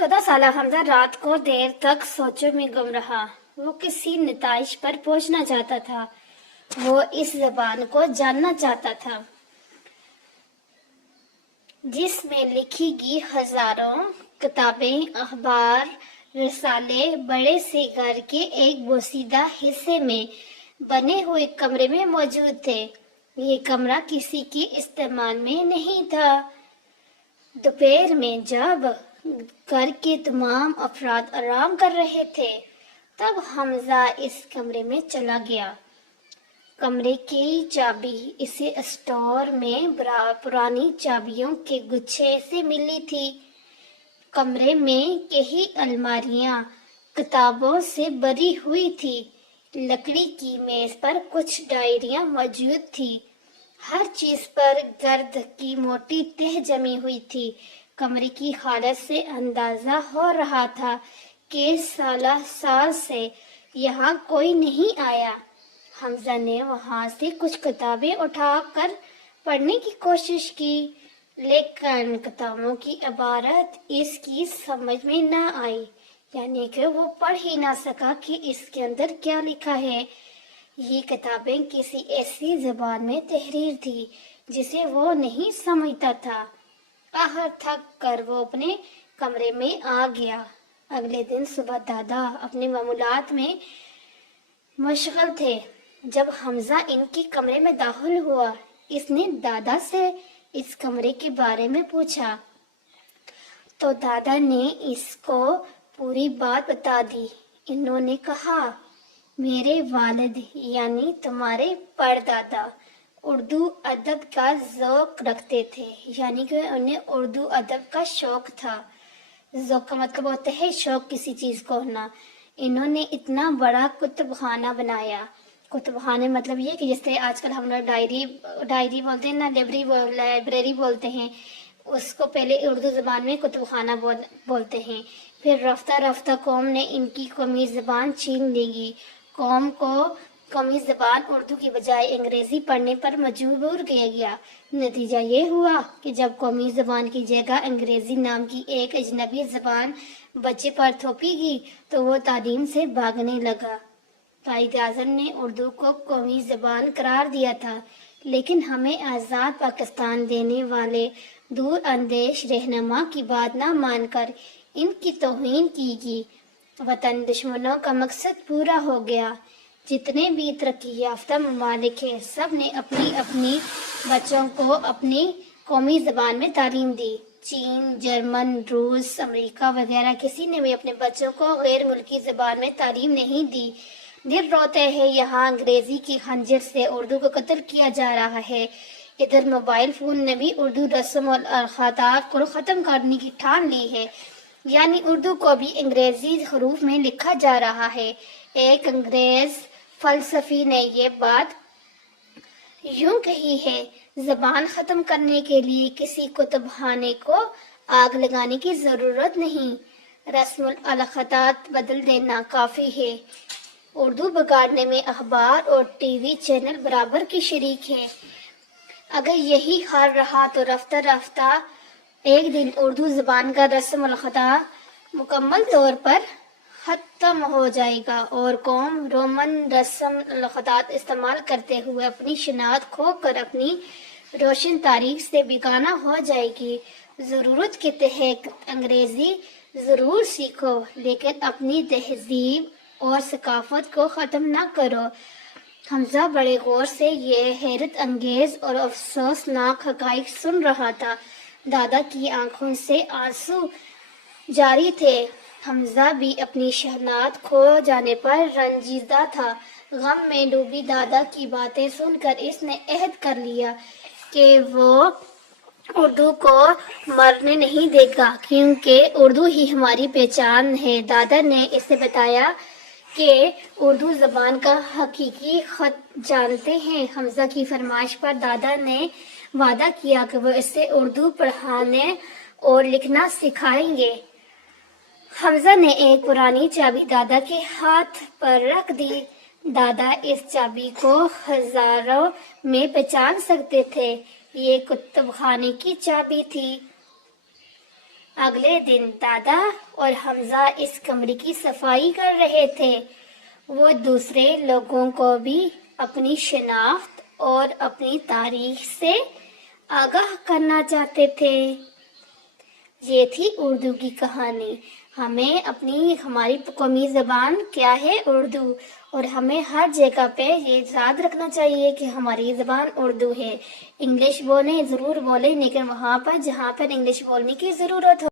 14 साल हमजा रात को देर तक सोचों में गुम रहा। वो किसी नताइज पर पहुंचना चाहता था। वो इस ज़बान को जानना चाहता था जिसमें लिखी गई हजारों किताबें, अखबार, रिसाले बड़े से घर के एक बोसीदा हिस्से में बने हुए कमरे में मौजूद थे। ये कमरा किसी के इस्तेमाल में नहीं था। दोपहर में जब घर के तमाम अफराद आराम कर रहे थे, तब हमजा इस कमरे में चला गया। कमरे की चाबी इसे स्टोर में पुरानी चाबियों के गुच्छे से मिली थी। कमरे में कई अलमारियां किताबों से भरी हुई थी। लकड़ी की मेज पर कुछ डायरियां मौजूद थी। हर चीज पर गर्द की मोटी तह जमी हुई थी। कमरे की हालत से अंदाजा हो रहा था कि साल से यहाँ कोई नहीं आया। हमजा ने वहां से कुछ किताबें उठाकर पढ़ने की कोशिश की, लेकिन किताबों की इबारत इसकी समझ में न आई, यानी कि वो पढ़ ही ना सका कि इसके अंदर क्या लिखा है। ये किताबें किसी ऐसी ज़बान में तहरीर थी जिसे वो नहीं समझता था। आखिर थक कर वो अपने कमरे में आ गया। अगले दिन सुबह दादा अपने मामूलात में मशगूल थे जब हमजा इनके कमरे में दाखिल हुआ। इसने दादा से इस कमरे के बारे में पूछा तो दादा ने इसको पूरी बात बता दी। इन्होंने कहा, मेरे वालिद यानी तुम्हारे परदादा उर्दू अदब का ज़ौक़ रखते थे, यानी कि उन्हें उर्दू अदब का शौक था। ज़ौक़ का मतलब होता है शौक किसी चीज़ को होना। इन्होंने इतना बड़ा कुतुब खाना बनाया। कुतुब खाने मतलब ये कि जैसे आजकल हम लोग डायरी बोलते हैं ना, लाइब्रेरी बोलते हैं, उसको पहले उर्दू ज़बान में कुतुब खाना बोलते हैं। फिर रफ्ता रफ्ता कौम ने इनकी कौमी ज़बान छीन लेगी। कौम को कौमी ज़बान उर्दू की बजाय अंग्रेज़ी पढ़ने पर मजबूर किया गया। नतीजा ये हुआ कि जब कौमी ज़बान की जगह अंग्रेज़ी नाम की एक अजनबी ज़बान बच्चे पर थोपी गई तो वो तालीम से भागने लगा। कायद-ए-आज़म ने उर्दू को कौमी ज़बान करार दिया था, लेकिन हमें आज़ाद पाकिस्तान देने वाले दूर अंदेश रहनुमा की बात न मानकर इनकी तौहीन की गई। वतन दुश्मनों का मकसद पूरा हो गया। जितने भी तरक्की याफ्ता ममालिक हैं, सब ने अपनी अपनी बच्चों को अपनी कौमी ज़बान में तालीम दी। चीन, जर्मन, रूस, अमेरिका वगैरह किसी ने भी अपने बच्चों को गैर मुल्की ज़बान में तालीम नहीं दी। दिल रोते हैं यहाँ अंग्रेज़ी की खंजर से उर्दू को कत्ल किया जा रहा है। इधर मोबाइल फ़ोन ने भी उर्दू रस्म और ख़तात को ख़त्म करने की ठान ली है, यानी उर्दू को भी अंग्रेज़ी हरूफ में लिखा जा रहा है। एक अंग्रेज़ फ़लसफ़ी ने ये बात यूं कही है, ज़बान ख़त्म करने के लिए किसी कुतुबखाने को आग लगाने की ज़रूरत नहीं, रस्मुल अलख़तात बदल देना काफ़ी है। उर्दू बिगाड़ने में अखबार और टीवी चैनल बराबर की शरीक हैं। अगर यही हाल रहा तो रफ्ता रफ्ता एक दिन उर्दू ज़बान का रस्म अलख़ता मुकम्मल तौर पर ख़त्म हो जाएगा और कौम रोमन रस्म अलख़तात इस्तेमाल करते हुए अपनी शनाख्त खो कर अपनी रोशन तारीख से बेगाना हो जाएगी। ज़रूरत के तहत अंग्रेज़ी ज़रूर सीखो, लेकिन अपनी तहज़ीब और सकाफ़त को ख़त्म ना करो। हमजा बड़े गौर से ये हैरत अंगेज़ और अफसोसनाक हक़ाइक़ सुन रहा था। दादा की आंखों से आंसू जारी थे। हमजा भी अपनी शहनात खो जाने पर रंजीदा था। गम में डूबी दादा की बातें सुनकर इसने अहद कर लिया कि वो उर्दू को मरने नहीं देगा, क्योंकि उर्दू ही हमारी पहचान है। दादा ने इसे बताया कि उर्दू ज़बान का हकीकी ख़त जानते हैं। हमजा की फरमाइश पर दादा ने वादा किया कि वो इसे उर्दू पढ़ाने और लिखना सिखाएंगे। हमजा ने एक पुरानी चाबी दादा के हाथ पर रख दी। दादा इस चाबी को हजारों में पहचान सकते थे। ये कुतुब खाने की चाबी थी। اگلے دن دادا اور حمزہ اس کمرے کی صفائی کر رہے تھے۔ وہ دوسرے لوگوں کو بھی اپنی شناخت اور اپنی تاریخ سے آگاہ کرنا چاہتے تھے۔ یہ تھی اردو کی کہانی۔ ہماری قومی زبان کیا ہے؟ اردو، اور ہمیں ہر جگہ پہ یہ یاد رکھنا چاہیے کہ ہماری زبان اردو ہے۔ انگلش بولیں ضرور بولیں، لیکن وہاں پر جہاں پر انگلش بولنے کی ضرورت ہو۔